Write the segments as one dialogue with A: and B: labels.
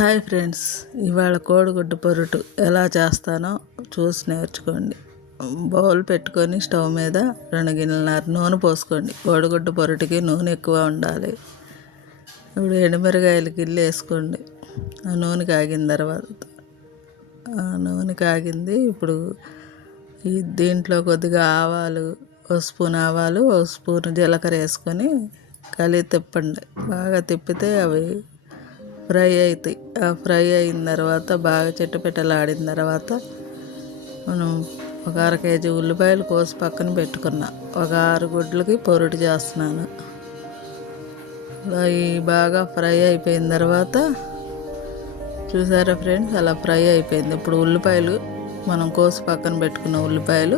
A: Hi friends ఇవాళ కోడిగుడ్డు పొరుటు ఎలా చేస్తానో చూసి నేర్చుకోండి. బౌల్ పెట్టుకొని స్టవ్ మీద రెండు గిన్నెలన్నర నూనె పోసుకోండి. కోడిగుడ్డు పొరుటుకి నూనె ఎక్కువ ఉండాలి. ఇప్పుడు ఎండుమిరకాయలు గిల్లు వేసుకోండి. ఆ నూనె కాగిన తర్వాత. ఆ నూనె కాగింది. ఇప్పుడు ఈ దీంట్లో కొద్దిగా ఆవాలు ఒక స్పూన్ ఆవాలు ఒక స్పూన్ జీలకర్ర వేసుకొని కలిగి తిప్పండి. బాగా తిప్పితే అవి ఫ్రై అవుతాయి ఆ ఫ్రై అయిన తర్వాత బాగా చిట్టపిట్టలాడిన తర్వాత మనం ఒక అర కేజీ ఉల్లిపాయలు కోసి పక్కన పెట్టుకున్నా. ఒక ఆరు గుడ్లకి పొరుటు చేస్తున్నాను. అవి బాగా ఫ్రై అయిపోయిన తర్వాత చూసారా ఫ్రెండ్స్? అలా ఫ్రై అయిపోయింది. ఇప్పుడు ఉల్లిపాయలు మనం కోసి పక్కన పెట్టుకున్న ఉల్లిపాయలు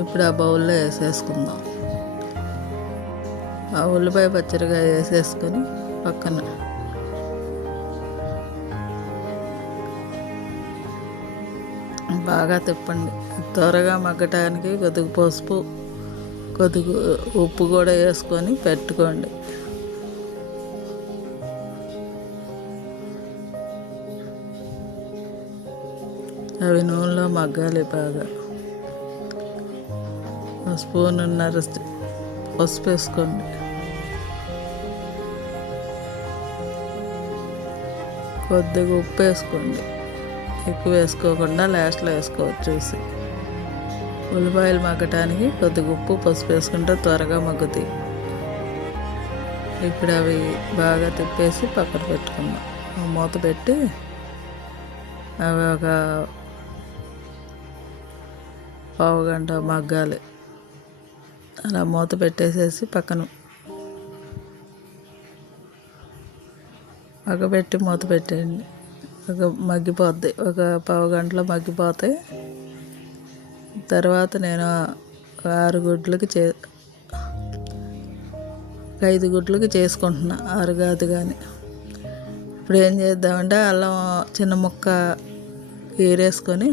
A: ఇప్పుడు ఆ బౌల్లో వేసేసుకుందాం. ఆ ఉల్లిపాయ పచ్చడిగా వేసేసుకొని పక్కన బాగా తిప్పండి. త్వరగా మగ్గటానికి కొద్దిగా పసుపు కొద్దిగా ఉప్పు కూడా వేసుకొని పెట్టుకోండి. అవి నూనెలో మగ్గాలి బాగా. స్పూన్ ఉన్నర పసుపు వేసుకోండి. కొద్దిగా ఉప్పు వేసుకోండి. ఎక్కువ వేసుకోకుండా లాస్ట్లో వేసుకోవచ్చు చూసి ఉల్లిపాయలు మగ్గటానికి కొద్దిగా ఉప్పు పసుపు వేసుకుంటే త్వరగా మగ్గుతాయి. ఇప్పుడు అవి బాగా తిప్పేసి పక్కన పెట్టుకుందాం. మూత పెట్టి అవి ఒక పావు గంట మగ్గాలి. అలా మూత పెట్టేసేసి పక్కన మగ్గబెట్టి మూత పెట్టేయండి. మగ్గిపోద్ది. ఒక పావు గంటలో మగ్గిపోతాయి. తర్వాత నేను ఆరు గుడ్లకి చే ఐదు గుడ్లకి చేసుకుంటున్నా. ఆరు కాదు కానీ. ఇప్పుడు ఏం చేద్దామంటే అల్లం చిన్న ముక్క ఏరేసుకొని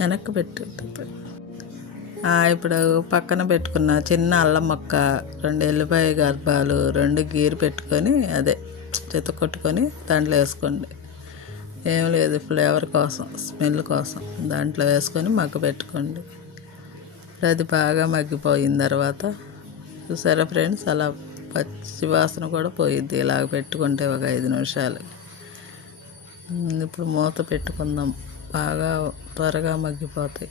A: వెనక్కి పెట్టి ఇప్పుడు పక్కన పెట్టుకున్న చిన్న అల్లం మొక్క రెండు ఎల్లిపాయ గర్భాలు రెండు గీరు పెట్టుకొని అదే చేత కొట్టుకొని దాంట్లో వేసుకోండి. ఏం లేదు ఫ్లేవర్ కోసం స్మెల్ కోసం దాంట్లో వేసుకొని మగ్గ పెట్టుకోండి. అది బాగా మగ్గిపోయిన తర్వాత చూసారా ఫ్రెండ్స్ అలా పచ్చి వాసన కూడా పోయిద్ది ఇలాగ పెట్టుకుంటే ఒక ఐదు నిమిషాలు ఇప్పుడు మూత పెట్టుకుందాం. బాగా త్వరగా మగ్గిపోతాయి.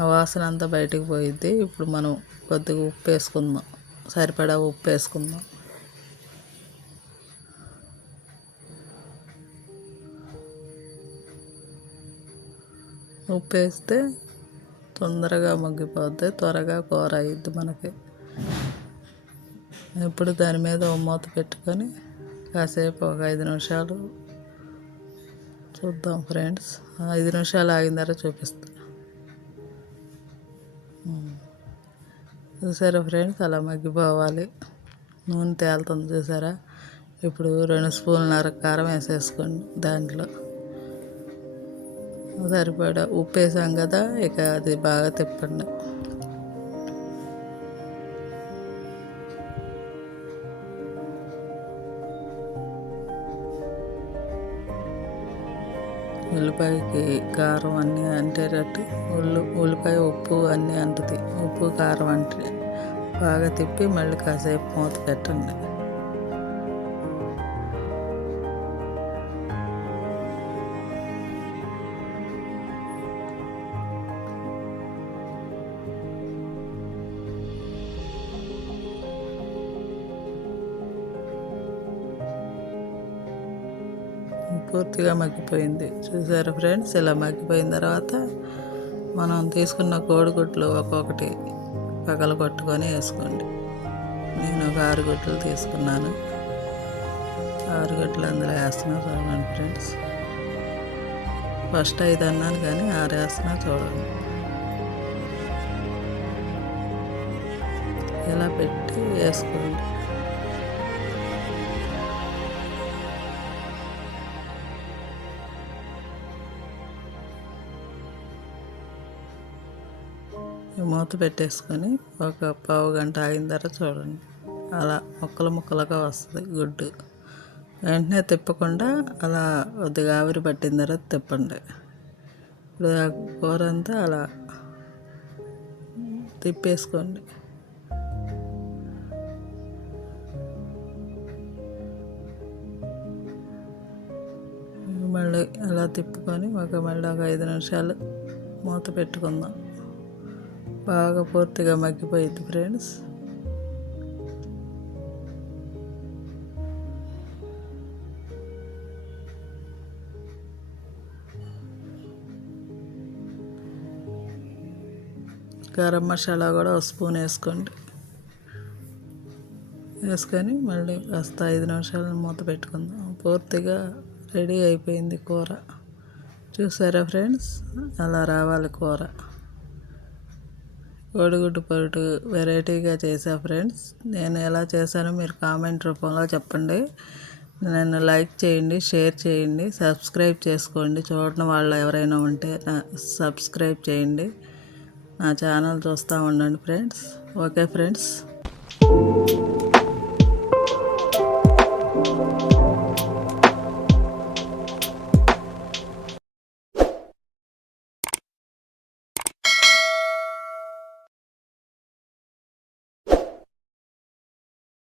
A: ఆ వాసన అంతా బయటకు పోయిద్ది. ఇప్పుడు మనం కొద్దిగా ఉప్పు వేసుకుందాం. సరిపడా ఉప్పు వేసుకుందాం. ఉప్పు వేస్తే తొందరగా మగ్గిపోద్ది త్వరగా కూర అయ్యిద్ది మనకి. ఇప్పుడు దాని మీద ఓ మూత పెట్టుకొని కాసేపు ఒక ఐదు నిమిషాలు చూద్దాం ఫ్రెండ్స్. ఐదు నిమిషాలు ఆగిన తర్వాత చూపిస్తా. చూసారా ఫ్రెండ్స్? అలా మగ్గిపోవాలి. నూనె తేలుతుంది చూసారా? ఇప్పుడు రెండు స్పూన్లన్నర కారం వేసేసుకోండి దాంట్లో. సరిపడా ఉప్పు వేసాం కదా ఇక అది బాగా తిప్పండి. ఉల్లిపాయకి కారం అన్నీ అంటేటట్టు ఉల్లి ఉల్లిపాయ ఉప్పు అన్నీ అంటుంది. ఉప్పు కారం అంటే బాగా తిప్పి మళ్ళీ కాసేపు మూత పెట్టండి. పూర్తిగా మగ్గిపోయింది. చూసారు ఫ్రెండ్స్? ఇలా మగ్గిపోయిన తర్వాత మనం తీసుకున్న కోడిగుడ్లు ఒక్కొక్కటి పగల కొట్టుకొని వేసుకోండి. నేను ఒక ఆరు గుడ్లు తీసుకున్నాను. ఆరు గుడ్లు అందులో వేస్తున్నా చూడండి ఫ్రెండ్స్. ఫస్ట్ ఐదు అన్నాను కానీ ఆరు వేస్తున్నా చూడండి. ఇలా పెట్టి వేసుకోండి. మూత పెట్టేసుకొని ఒక పావు గంట ఆగిన తర్వాత చూడండి. అలా ముక్కలు ముక్కలుగా వస్తుంది గుడ్డు. వెంటనే తిప్పకుండా అలా కొద్దిగా ఆవిరి పట్టిన తర్వాత తిప్పండి. ఇప్పుడు ఆ కూర అంతా అలా తిప్పేసుకోండి. మళ్ళీ అలా తిప్పుకొని ఒక మళ్ళీ ఒక ఐదు నిమిషాలు మూత పెట్టుకుందాం. బాగా పూర్తిగా మగ్గిపోయింది ఫ్రెండ్స్. గరం మసాలా కూడా ఒక స్పూన్ వేసుకోండి. వేసుకొని మళ్ళీ కాస్త ఐదు నిమిషాలు మూత పెట్టుకుందాం. పూర్తిగా రెడీ అయిపోయింది కూర. చూసారా ఫ్రెండ్స్? అలా రావాలి కూర. కోడిగుడ్డు పొరుటు వెరైటీగా చేసా ఫ్రెండ్స్. నేను ఎలా చేశానో మీరు కామెంట్ రూపంలో చెప్పండి. నన్ను లైక్ చేయండి షేర్ చేయండి సబ్స్క్రైబ్ చేసుకోండి. చూడని వాళ్ళు ఎవరైనా ఉంటే సబ్స్క్రైబ్ చేయండి. నా ఛానల్ చూస్తూ ఉండండి ఫ్రెండ్స్. Okay friends.